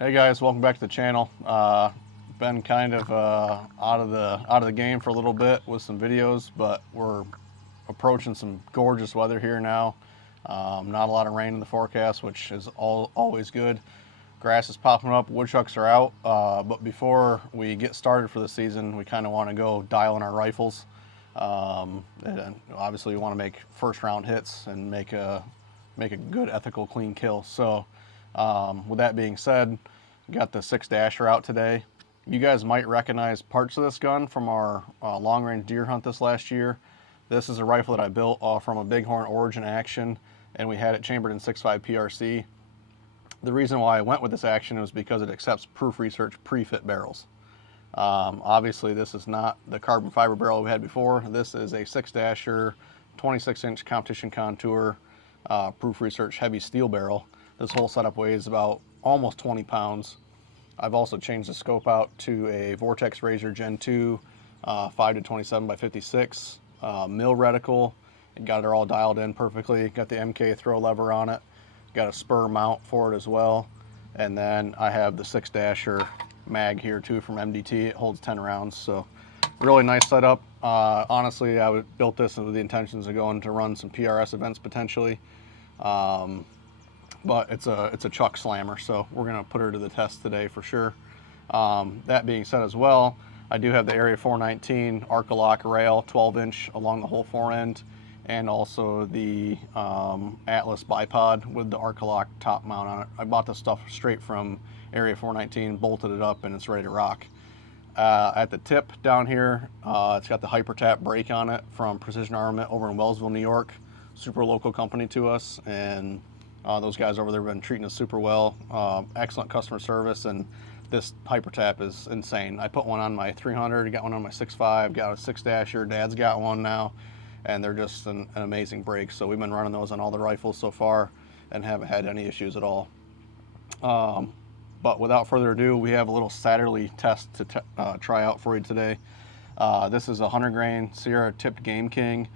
Hey guys, welcome back to the channel. Been kind of out of the game for a little bit with some videos, but we're approaching some gorgeous weather here now. Not a lot of rain in the forecast, which is always good. Grass is popping up, woodchucks are out, but before we get started for the season, we kind of want to go dial in our rifles. And obviously, we want to make first round hits and make a good, ethical, clean kill. So, with that being said, got the 6-dasher out today. You guys might recognize parts of this gun from our long-range deer hunt this last year. This is a rifle that I built from a Bighorn Origin action, and we had it chambered in 6.5 PRC. The reason why I went with this action was because it accepts Proof Research pre-fit barrels. Obviously, this is not the carbon fiber barrel we had before. This is a 6-dasher, 26-inch competition contour, Proof Research heavy steel barrel. This whole setup weighs about almost 20 pounds. I've also changed the scope out to a Vortex Razor Gen 2 5 to 27 by 56 mil reticle. It got it all dialed in perfectly. Got the MK throw lever on it. Got a spur mount for it as well. And then I have the 6-dasher mag here too from MDT. It holds 10 rounds, so really nice setup. Honestly, I built this with the intentions of going to run some PRS events potentially. But it's a chuck slammer, so we're gonna put her to the test today for sure. That being said as well, I do have the Area 419 Arc-A-Lock rail, 12-inch along the whole forend, and also the Atlas bipod with the Arc-A-Lock top mount on it. I bought this stuff straight from Area 419, bolted it up, and it's ready to rock. At the tip down here, it's got the HyperTap brake on it from Precision Armament over in Wellsville, New York. Super local company to us, and those guys over there have been treating us super well. Excellent customer service, and this HyperTap is insane. I put one on my 300, got one on my 6.5, got a 6-dasher, Dad's got one now, and they're just an amazing brake. So we've been running those on all the rifles so far and haven't had any issues at all. But without further ado, we have a little Satterlee test to try out for you today. This is a 100 grain Sierra tipped Game King,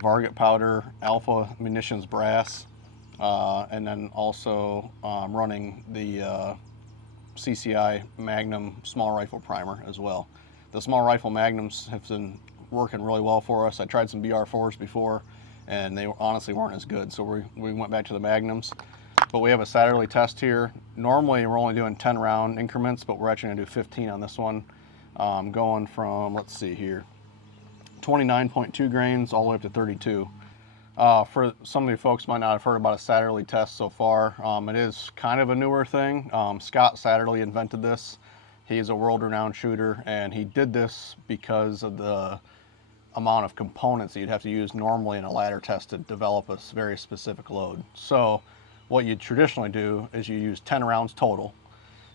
Varget powder, Alpha munitions brass, and then also running the CCI Magnum small rifle primer as well. The small rifle Magnums have been working really well for us. I tried some BR4s before, and they honestly weren't as good, so we went back to the Magnums. But we have a Satterlee test here. Normally we're only doing 10 round increments, but we're actually gonna do 15 on this one. Going from, let's see here, 29.2 grains all the way up to 32. For some of you folks might not have heard about a Satterlee test so far. It is kind of a newer thing. Scott Satterlee invented this. He's a world-renowned shooter, and he did this because of the amount of components that you'd have to use normally in a ladder test to develop a very specific load. So what you traditionally do is you use 10 rounds total,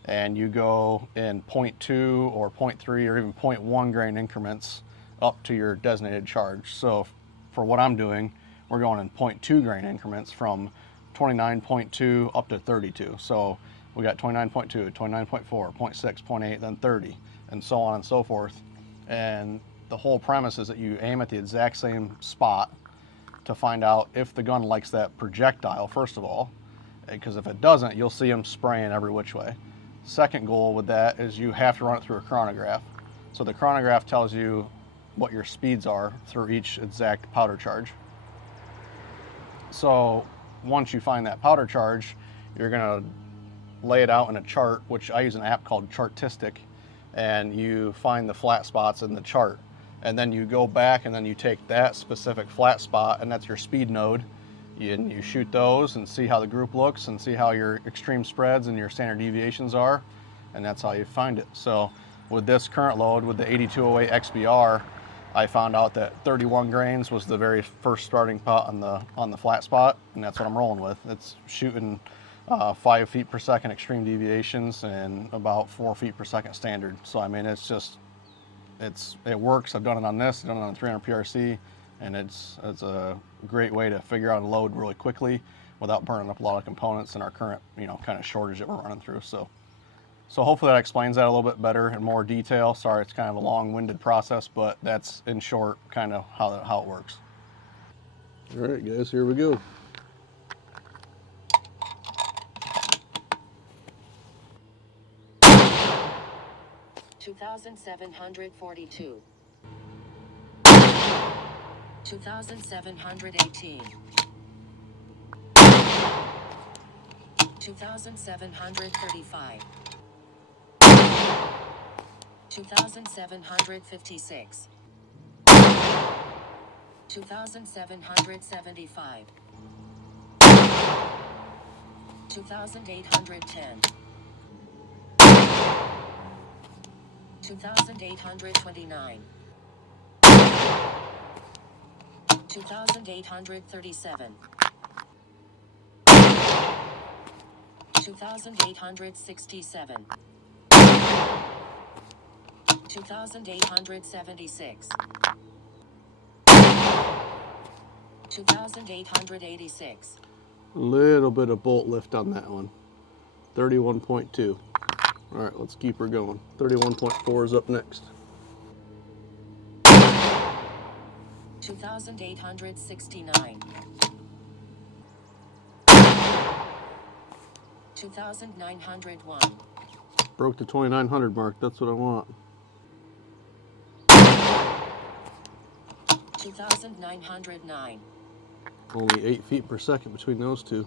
and you go in 0.2 or 0.3 or even 0.1 grain increments up to your designated charge. So for what I'm doing, we're going in 0.2 grain increments from 29.2 up to 32. So we got 29.2, 29.4, 0.6, 0.8, then 30, and so on and so forth. And the whole premise is that you aim at the exact same spot to find out if the gun likes that projectile, first of all, because if it doesn't, you'll see them spraying every which way. Second goal with that is you have to run it through a chronograph. So the chronograph tells you what your speeds are through each exact powder charge. So once you find that powder charge, you're gonna lay it out in a chart, which I use an app called Chartistic, and you find the flat spots in the chart. And then you go back and then you take that specific flat spot, and that's your speed node. You shoot those and see how the group looks and see how your extreme spreads and your standard deviations are, and that's how you find it. So with this current load, with the 8208 XBR, I found out that 31 grains was the very first starting pot on the flat spot, and that's what I'm rolling with. It's shooting 5 feet per second extreme deviations and about 4 feet per second standard. So I mean, it's just, it works. I've done it on this, I've done it on 300 PRC, and it's a great way to figure out a load really quickly without burning up a lot of components in our current, kind of shortage that we're running through. So hopefully that explains that a little bit better in more detail. Sorry, it's kind of a long-winded process, but that's in short kind of how it works. All right, guys, here we go. 2,742. 2,718. 2,735. 2,756. 2,775. 2,810. 2,829. 2,837. 2,867. 2,876. 2,886. A little bit of bolt lift on that one. 31.2. All right, let's keep her going. 31.4 is up next. 2,869. 2,901. Broke the 2,900 mark. That's what I want. 2,909. Only 8 feet per second between those two.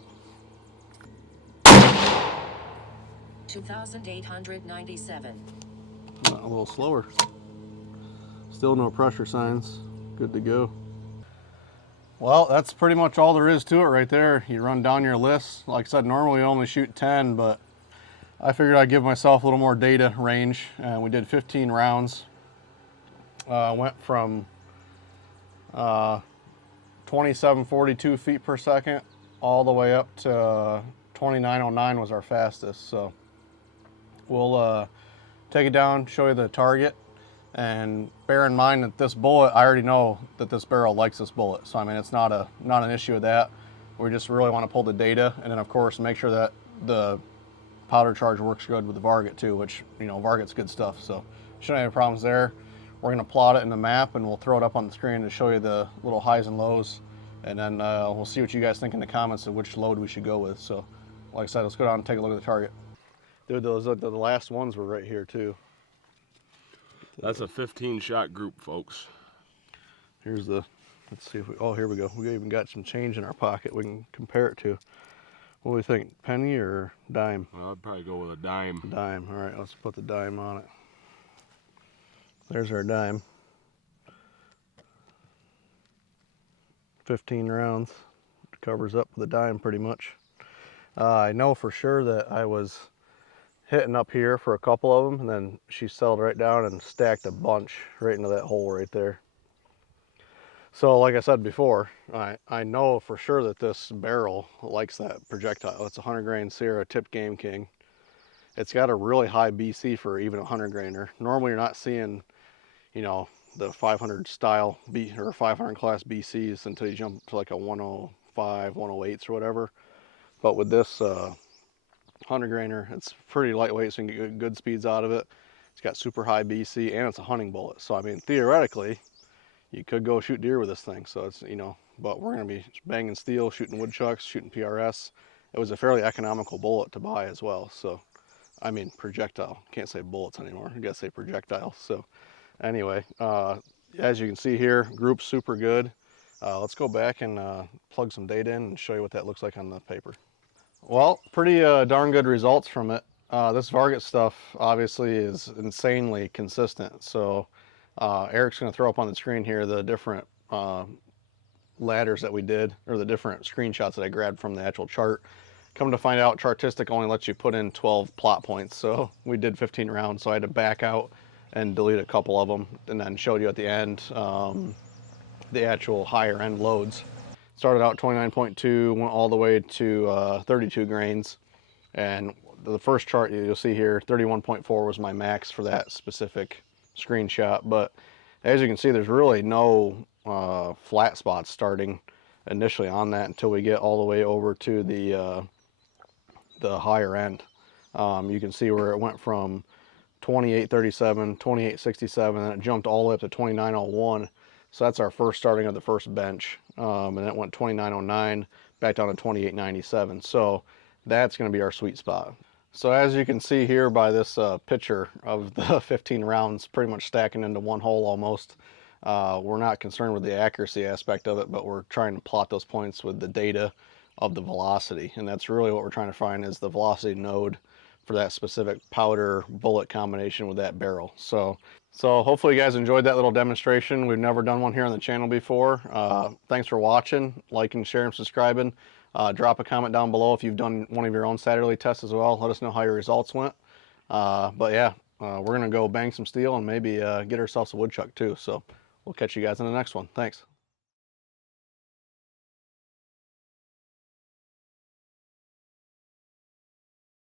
2,897. A little slower. Still no pressure signs. Good to go. Well, that's pretty much all there is to it right there. You run down your list. Like I said, normally we only shoot 10, but I figured I'd give myself a little more data range. We did 15 rounds. Went from 2742 feet per second all the way up to 2909 was our fastest. So we'll take it down, show you the target, and bear in mind that this bullet, I already know that this barrel likes this bullet. So I mean, it's not an issue with that. We just really want to pull the data, and then of course make sure that the powder charge works good with the Varget too, which, you know, Varget's good stuff. So shouldn't have any problems there. We're going to plot it in the map, and we'll throw it up on the screen to show you the little highs and lows, and then we'll see what you guys think in the comments of which load we should go with. So like I said, let's go down and take a look at the target. Dude, those the last ones were right here too. That's a 15-shot group, folks. Here's the, let's see if we, oh, here we go. We even got some change in our pocket we can compare it to. What do we think, penny or dime? Well, I'd probably go with a dime. Dime, all right, let's put the dime on it. There's our dime. 15 rounds, covers up the dime pretty much. I know for sure that I was hitting up here for a couple of them, and then she settled right down and stacked a bunch right into that hole right there. So like I said before, I know for sure that this barrel likes that projectile. It's a 100 grain Sierra tipped Game King. It's got a really high BC for even a 100 grainer. Normally you're not seeing, you know, the 500 style or 500 class BCs until you jump to like a 105, 108s or whatever. But with this 100 grainer, it's pretty lightweight, so you can get good speeds out of it. It's got super high BC, and it's a hunting bullet. So I mean, theoretically, you could go shoot deer with this thing. So it's, you know, but we're gonna be banging steel, shooting woodchucks, shooting PRS. It was a fairly economical bullet to buy as well. So, I mean, projectile. Can't say bullets anymore. You gotta say projectile. So, anyway, as you can see here, group's super good. Let's go back and plug some data in and show you what that looks like on the paper. Well, pretty darn good results from it. This Varget stuff obviously is insanely consistent. So Eric's going to throw up on the screen here the different ladders that we did, or the different screenshots that I grabbed from the actual chart. Come to find out, Chartistic only lets you put in 12 plot points. So we did 15 rounds, so I had to back out and delete a couple of them, and then showed you at the end the actual higher end loads. Started out 29.2, went all the way to 32 grains, and the first chart you'll see here, 31.4 was my max for that specific screenshot. But as you can see, there's really no flat spots starting initially on that until we get all the way over to the higher end. You can see where it went from 2837, 2867, and it jumped all the way up to 2901. So that's our first starting of the first bench, and it went 2909 back down to 2897. So that's going to be our sweet spot. So as you can see here by this picture of the 15 rounds pretty much stacking into one hole almost, we're not concerned with the accuracy aspect of it, but we're trying to plot those points with the data of the velocity. And that's really what we're trying to find, is the velocity node for that specific powder bullet combination with that barrel. So hopefully you guys enjoyed that little demonstration. We've never done one here on the channel before. Thanks for watching, liking, sharing, subscribing. Drop a comment down below if you've done one of your own Satterlee tests as well. Let us know how your results went. But yeah, we're gonna go bang some steel and maybe get ourselves a woodchuck too. So we'll catch you guys in the next one. Thanks.